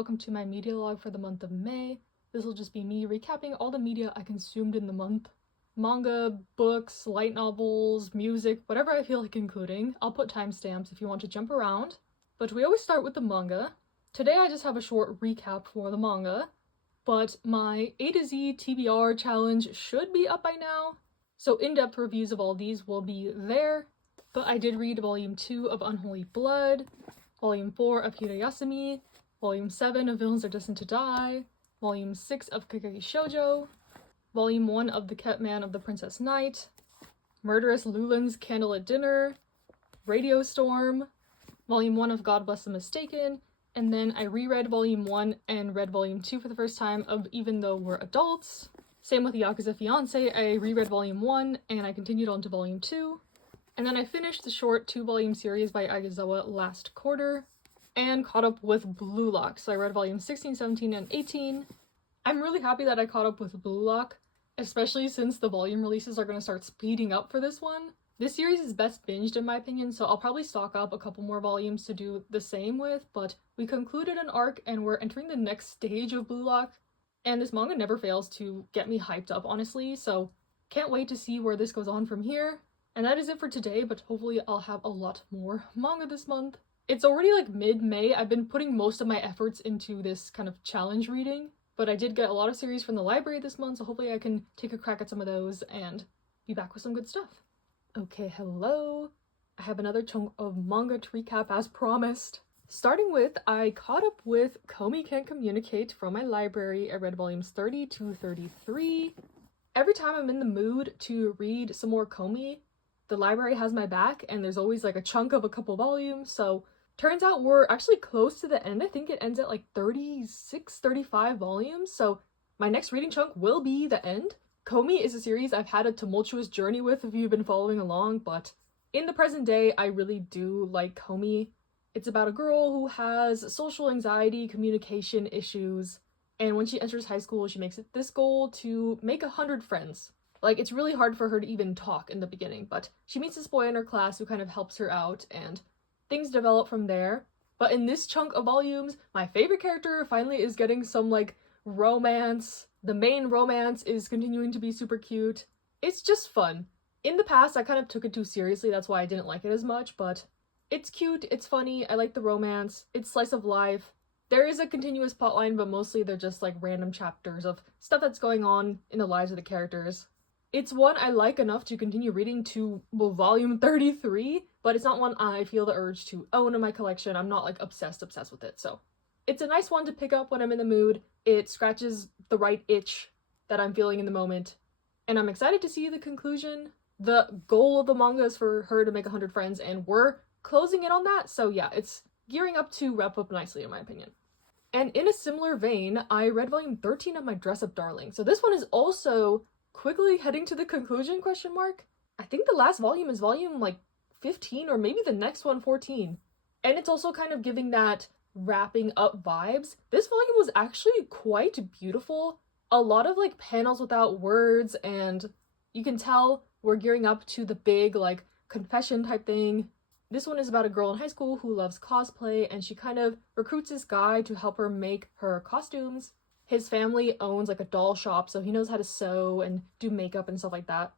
welcome to my media log for the month of May. This will just be me recapping all the media I consumed in the month. Manga, books, light novels, music, whatever I feel like including. I'll put timestamps if you want to jump around. But we always start with the manga. Today I just have a short recap for the manga, but my A to Z TBR challenge should be up by now, so in-depth reviews of all these will be there. But I did read Volume 2 of Unholy Blood, Volume 4 of Hirayasumi, Volume 7 of Villains Are Destined to Die, Volume 6 of Kakegi Shoujo, Volume 1 of The Kept Man of the Princess Knight, Murderous Lulin's Candlelit Dinner, Radio Storm, Volume 1 of God Bless the Mistaken, and then I reread Volume 1 and read Volume 2 for the first time of Even Though We're Adults. Same with Yakuza Fiancé, I reread Volume 1 and I continued on to Volume 2. And then I finished the short 2-volume series by Aizawa last quarter and caught up with Blue Lock. So I read Volume 16, 17, and 18. I'm really happy that I caught up with Blue Lock, especially since the volume releases are going to start speeding up for this one. This series is best binged in my opinion, so I'll probably stock up a couple more volumes to do the same with, but we concluded an arc and we're entering the next stage of Blue Lock, and this manga never fails to get me hyped up, honestly, so can't wait to see where this goes on from here. And that is it for today, but hopefully I'll have a lot more manga this month. It's already like mid-May. I've been putting most of my efforts into this kind of challenge reading, but I did get a lot of series from the library this month, so hopefully I can take a crack at some of those and be back with some good stuff. Okay, hello. I have another chunk of manga to recap as promised. Starting with, I caught up with Komi Can't Communicate from my library. I read volumes 30 to 33. Every time I'm in the mood to read some more Komi, the library has my back, and there's always like a chunk of a couple volumes, so turns out we're actually close to the end. I think it ends at like 36, 35 volumes, so my next reading chunk will be the end. Komi is a series I've had a tumultuous journey with if you've been following along, but in the present day, I really do like Komi. It's about a girl who has social anxiety, communication issues, and when she enters high school, she makes it this goal to make 100 friends. Like, it's really hard for her to even talk in the beginning, but she meets this boy in her class who kind of helps her out, and things develop from there. But in this chunk of volumes, my favorite character finally is getting some, like, romance. The main romance is continuing to be super cute. It's just fun. In the past, I kind of took it too seriously, that's why I didn't like it as much, but it's cute, it's funny, I like the romance, it's slice of life. There is a continuous plotline, but mostly they're just, like, random chapters of stuff that's going on in the lives of the characters. It's one I like enough to continue reading to, well, volume 33, but it's not one I feel the urge to own in my collection. I'm not, like, obsessed with it, so. It's a nice one to pick up when I'm in the mood. It scratches the right itch that I'm feeling in the moment, and I'm excited to see the conclusion. The goal of the manga is for her to make 100 friends, and we're closing in on that, so yeah, it's gearing up to wrap up nicely in my opinion. And in a similar vein, I read volume 13 of my Dress Up Darling, so this one is also quickly heading to the conclusion, question mark? I think the last volume is volume like 15 or maybe the next one 14. And it's also kind of giving that wrapping up vibes. This volume was actually quite beautiful. A lot of like panels without words, and you can tell we're gearing up to the big like confession type thing. This one is about a girl in high school who loves cosplay, and she kind of recruits this guy to help her make her costumes. His family owns like a doll shop, so he knows how to sew and do makeup and stuff like that.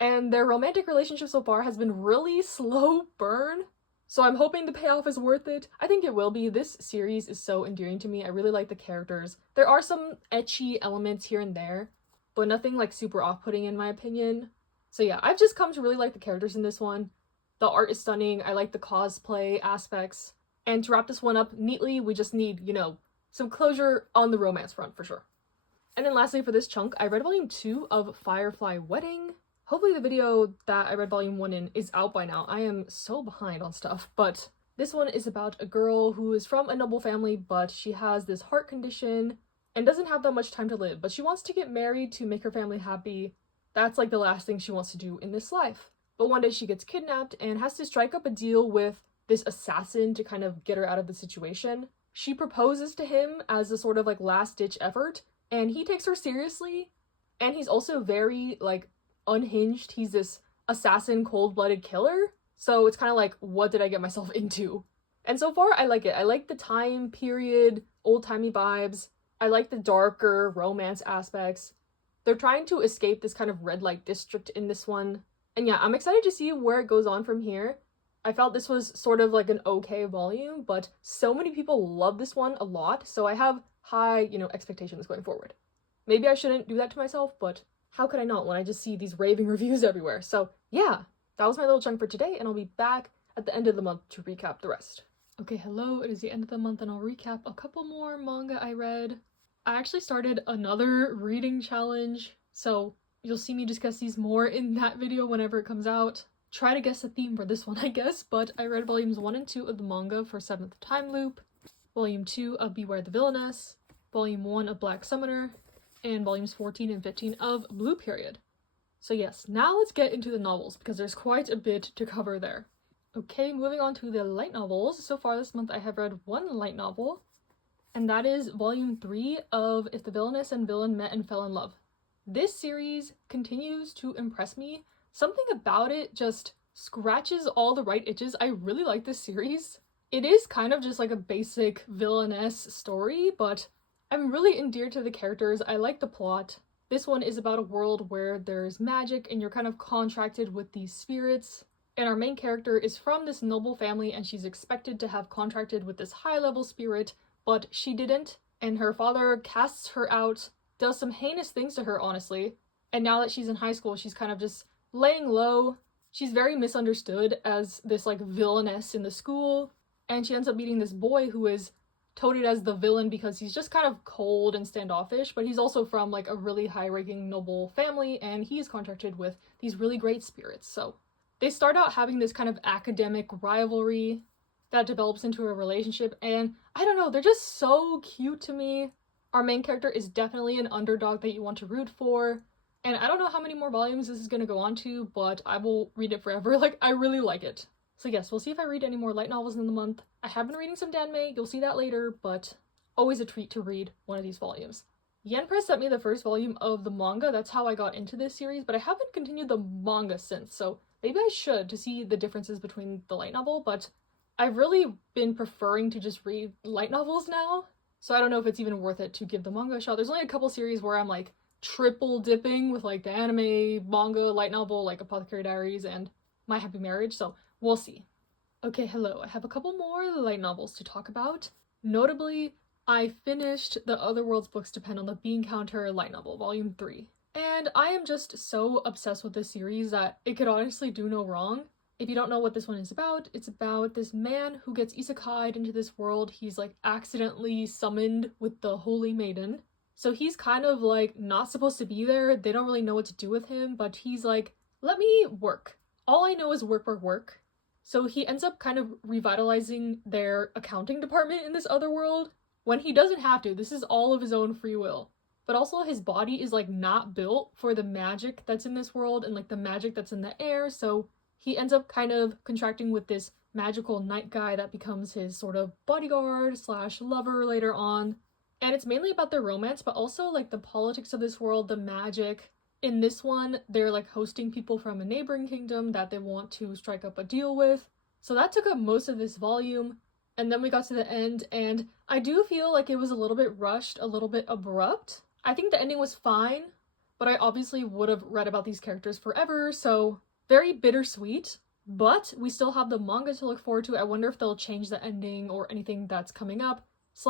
And their romantic relationship so far has been really slow burn, so I'm hoping the payoff is worth it. I think it will be. This series is so endearing to me. I really like the characters. There are some ecchi elements here and there, but nothing like super off-putting in my opinion. So yeah, I've just come to really like the characters in this one. The art is stunning. I like the cosplay aspects. And to wrap this one up neatly, we just need, you know, some closure on the romance front for sure. And then lastly for this chunk, I read volume 2 of Firefly Wedding. Hopefully the video that I read volume 1 in is out by now. I am so behind on stuff, but this one is about a girl who is from a noble family, but she has this heart condition and doesn't have that much time to live, but she wants to get married to make her family happy. That's like the last thing she wants to do in this life. But one day she gets kidnapped and has to strike up a deal with this assassin to kind of get her out of the situation. She proposes to him as a sort of like last-ditch effort, and he takes her seriously, and he's also very like unhinged. He's this assassin, cold-blooded killer, so it's kind of like, what did I get myself into? And so far I like it. I like the time period old-timey vibes. I like the darker romance aspects. They're trying to escape this kind of red light district in this one. And yeah, I'm excited to see where it goes on from here. I felt this was sort of like an okay volume, but so many people love this one a lot, so I have high, expectations going forward. Maybe I shouldn't do that to myself, but how could I not when I just see these raving reviews everywhere? So yeah, that was my little chunk for today, and I'll be back at the end of the month to recap the rest. Okay, hello, it is the end of the month, and I'll recap a couple more manga I read. I actually started another reading challenge, so you'll see me discuss these more in that video whenever it comes out. Try to guess the theme for this one, I guess, but I read volumes 1 and 2 of the manga for 7th Time Loop, volume 2 of Beware the Villainess, volume 1 of Black Summoner, and volumes 14 and 15 of Blue Period. So yes, now let's get into the novels, because there's quite a bit to cover there. Okay, moving on to the light novels. So far this month I have read one light novel, and that is volume 3 of If the Villainess and Villain Met and Fell in Love. This series continues to impress me. Something about it just scratches all the right itches. I really like this series. It is kind of just like a basic villainess story, but I'm really endeared to the characters. I like the plot. This one is about a world where there's magic and you're kind of contracted with these spirits. And our main character is from this noble family and she's expected to have contracted with this high-level spirit, but she didn't. And her father casts her out, does some heinous things to her, honestly. And now that she's in high school, she's kind of just laying low. She's very misunderstood as this like villainess in the school, and she ends up meeting this boy who is touted as the villain because he's just kind of cold and standoffish, but he's also from like a really high-ranking noble family and he's contracted with these really great spirits. So they start out having this kind of academic rivalry that develops into a relationship, and I don't know, they're just so cute to me. Our main character is definitely an underdog that you want to root for. And I don't know how many more volumes this is going to go on to, but I will read it forever. Like, I really like it. So yes, we'll see if I read any more light novels in the month. I have been reading some danmei, you'll see that later, but always a treat to read one of these volumes. Yen Press sent me the first volume of the manga, that's how I got into this series, but I haven't continued the manga since, so maybe I should to see the differences between the light novel, but I've really been preferring to just read light novels now, so I don't know if it's even worth it to give the manga a shot. There's only a couple series where I'm like, triple dipping with like the anime, manga, light novel, like Apothecary Diaries and My Happy Marriage, so we'll see. Okay, hello, I have a couple more light novels to talk about. Notably, I finished The Other World's Books Depend on the Bean Counter light novel, volume 3. And I am just so obsessed with this series that it could honestly do no wrong. If you don't know what this one is about, it's about this man who gets isekai'd into this world. He's like accidentally summoned with the Holy Maiden. So he's kind of like not supposed to be there. They don't really know what to do with him, but he's like, let me work. All I know is work, work, work. So he ends up kind of revitalizing their accounting department in this other world when he doesn't have to. This is all of his own free will. But also his body is like not built for the magic that's in this world and like the magic that's in the air. So he ends up kind of contracting with this magical night guy that becomes his sort of bodyguard / lover later on. And it's mainly about their romance, but also like the politics of this world, the magic. In this one, they're like hosting people from a neighboring kingdom that they want to strike up a deal with. So that took up most of this volume. And then we got to the end, and I do feel like it was a little bit rushed, a little bit abrupt. I think the ending was fine, but I obviously would have read about these characters forever, so very bittersweet. But we still have the manga to look forward to. I wonder if they'll change the ending or anything that's coming up. /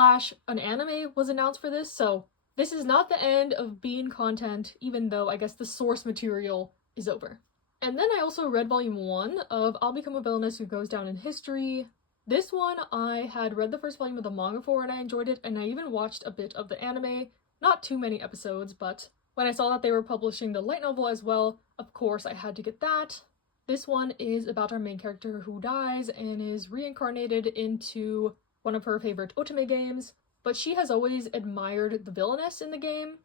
an anime was announced for this, so this is not the end of Bean content, even though I guess the source material is over. And then I also read volume 1 of I'll Become a Villainess Who Goes Down in History. This one I had read the first volume of the manga for and I enjoyed it, and I even watched a bit of the anime. Not too many episodes, but when I saw that they were publishing the light novel as well, of course I had to get that. This one is about our main character who dies and is reincarnated into one of her favorite otome games, but she has always admired the villainess in the game,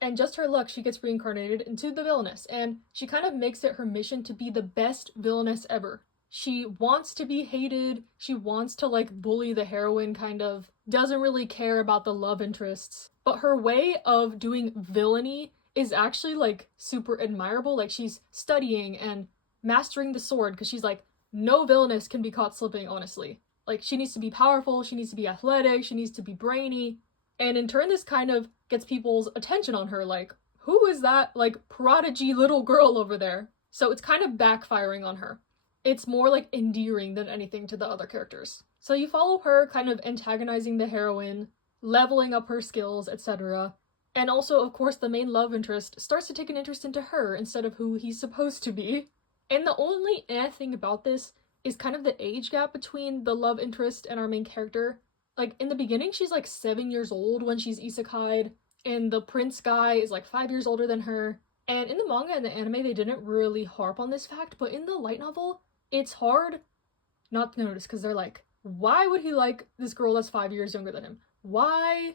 and just her luck she gets reincarnated into the villainess, and she kind of makes it her mission to be the best villainess ever. She wants to be hated, she wants to like bully the heroine kind of, doesn't really care about the love interests, but her way of doing villainy is actually like super admirable. Like she's studying and mastering the sword because she's like, no villainess can be caught slipping, honestly. Like, she needs to be powerful, she needs to be athletic, she needs to be brainy. And in turn, this kind of gets people's attention on her, like, who is that, like, prodigy little girl over there? So it's kind of backfiring on her. It's more, like, endearing than anything to the other characters. So you follow her kind of antagonizing the heroine, leveling up her skills, etc. And also, of course, the main love interest starts to take an interest into her instead of who he's supposed to be. And the only thing about this is kind of the age gap between the love interest and our main character. Like, in the beginning, she's like 7 years old when she's isekai'd, and the prince guy is like 5 years older than her. And in the manga and the anime, they didn't really harp on this fact, but in the light novel, it's hard not to notice, because they're like, why would he like this girl that's 5 years younger than him? Why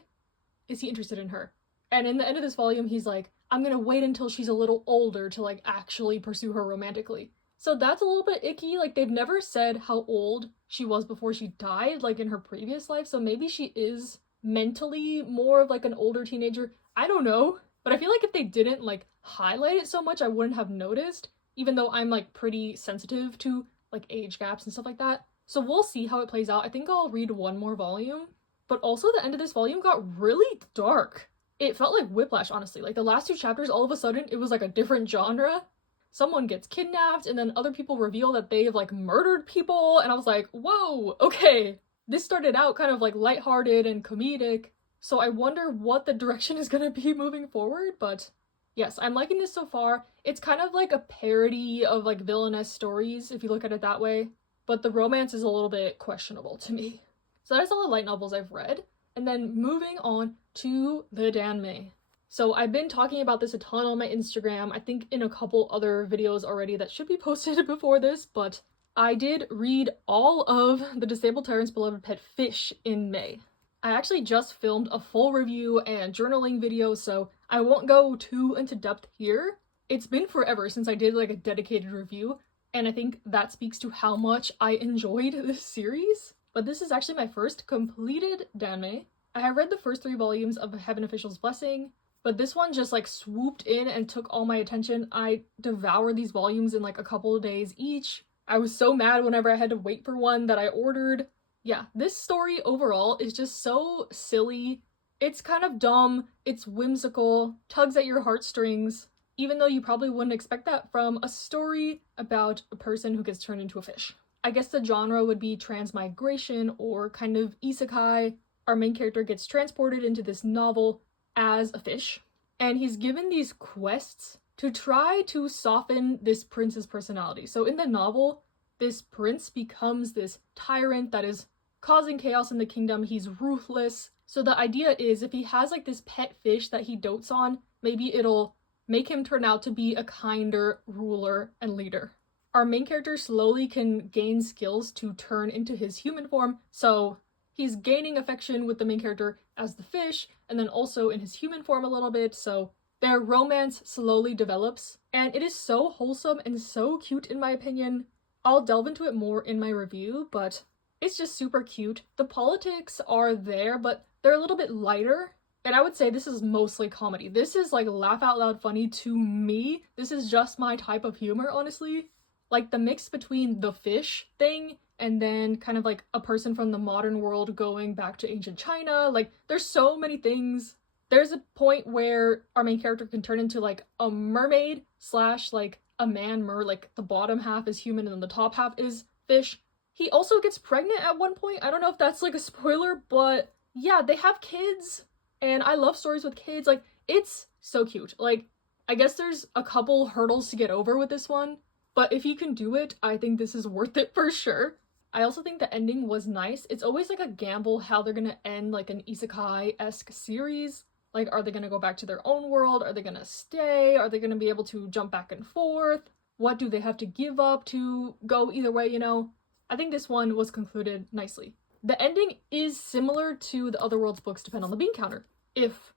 is he interested in her? And in the end of this volume, he's like, I'm gonna wait until she's a little older to like actually pursue her romantically. So that's a little bit icky. Like, they've never said how old she was before she died, like in her previous life, so maybe she is mentally more of like an older teenager. I don't know. But I feel like if they didn't like highlight it so much, I wouldn't have noticed, even though I'm like pretty sensitive to like age gaps and stuff like that. So we'll see how it plays out. I think I'll read one more volume. But also the end of this volume got really dark. It felt like whiplash, honestly. Like, the last 2 chapters, all of a sudden, it was like a different genre. Someone gets kidnapped, and then other people reveal that they've like murdered people, and I was like, whoa, okay. This started out kind of like lighthearted and comedic, so I wonder what the direction is gonna be moving forward, but yes, I'm liking this so far. It's kind of like a parody of like villainous stories, if you look at it that way, but the romance is a little bit questionable to me. So that's all the light novels I've read, and then moving on to the danmei. So I've been talking about this a ton on my Instagram, I think in a couple other videos already that should be posted before this, but I did read all of The Disabled Tyrant's Beloved Pet Fish in May. I actually just filmed a full review and journaling video, so I won't go too into depth here. It's been forever since I did like a dedicated review, and I think that speaks to how much I enjoyed this series. But this is actually my first completed danmei. I have read the first 3 volumes of Heaven Official's Blessing, but this one just like swooped in and took all my attention. I devoured these volumes in like a couple of days each. I was so mad whenever I had to wait for one that I ordered. Yeah, this story overall is just so silly. It's kind of dumb, it's whimsical, tugs at your heartstrings, even though you probably wouldn't expect that from a story about a person who gets turned into a fish. I guess the genre would be transmigration or kind of isekai. Our main character gets transported into this novel as a fish, and he's given these quests to try to soften this prince's personality. So in the novel, this prince becomes this tyrant that is causing chaos in the kingdom. He's ruthless. So the idea is if he has like this pet fish that he dotes on, maybe it'll make him turn out to be a kinder ruler and leader. Our main character slowly can gain skills to turn into his human form, so he's gaining affection with the main character as the fish, and then also in his human form a little bit, so their romance slowly develops, and it is so wholesome and so cute in my opinion. I'll delve into it more in my review, but it's just super cute. The politics are there, but they're a little bit lighter, and I would say this is mostly comedy. This is like laugh out loud funny to me. This is just my type of humor, honestly. Like the mix between the fish thing and then kind of like a person from the modern world going back to ancient China. Like, there's so many things. There's a point where our main character can turn into like a mermaid slash like a man-mer, like the bottom half is human and then the top half is fish. He also gets pregnant at one point. I don't know if that's like a spoiler, but yeah, they have kids, and I love stories with kids. Like, it's so cute. Like, I guess there's a couple hurdles to get over with this one, but if you can do it, I think this is worth it for sure. I also think the ending was nice. It's always like a gamble how they're gonna end like an isekai-esque series. Like, are they gonna go back to their own world? Are they gonna stay? Are they gonna be able to jump back and forth? What do they have to give up to go either way, you know? I think this one was concluded nicely. The ending is similar to the Otherworlds books Depend on the Bean Counter. If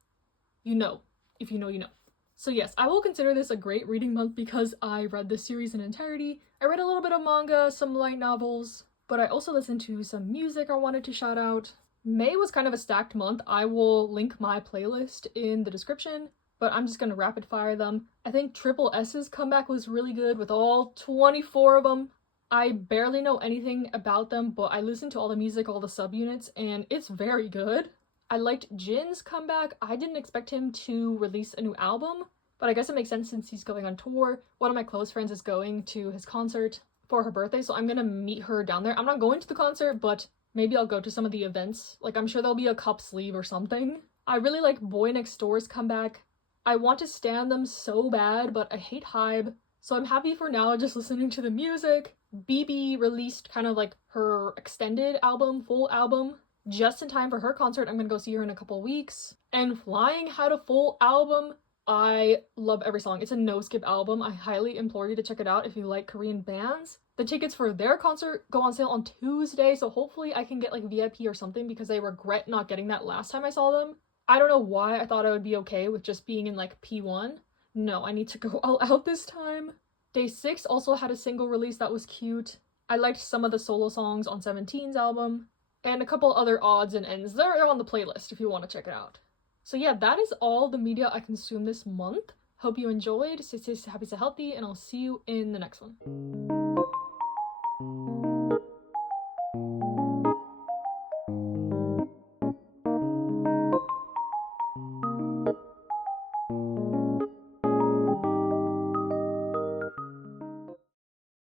you know. If you know, you know. So yes, I will consider this a great reading month because I read this series in entirety. I read a little bit of manga, some light novels, but I also listened to some music I wanted to shout out. May was kind of a stacked month. I will link my playlist in the description, but I'm just gonna rapid fire them. I think Triple S's comeback was really good with all 24 of them. I barely know anything about them, but I listened to all the music, all the subunits, and it's very good. I liked Jin's comeback. I didn't expect him to release a new album, but I guess it makes sense since he's going on tour. One of my close friends is going to his concert for her birthday, so I'm gonna meet her down there. I'm not going to the concert, but maybe I'll go to some of the events. Like, I'm sure there'll be a cup sleeve or something. I really like Boy Next Door's comeback. I want to stan them so bad, but I hate Hybe, so I'm happy for now just listening to the music. BB released kind of like her extended album, full album, just in time for her concert. I'm gonna go see her in a couple weeks. And Flying had a full album. I love every song. It's a no-skip album. I highly implore you to check it out if you like Korean bands. The tickets for their concert go on sale on Tuesday, so hopefully I can get like VIP or something because I regret not getting that last time I saw them. I don't know why I thought I would be okay with just being in like P1. No, I need to go all out this time. Day 6 also had a single release that was cute. I liked some of the solo songs on 17's album, and a couple other odds and ends. They're on the playlist if you want to check it out. So yeah, that is all the media I consumed this month. Hope you enjoyed. Stay safe, happy, stay healthy, and I'll see you in the next one.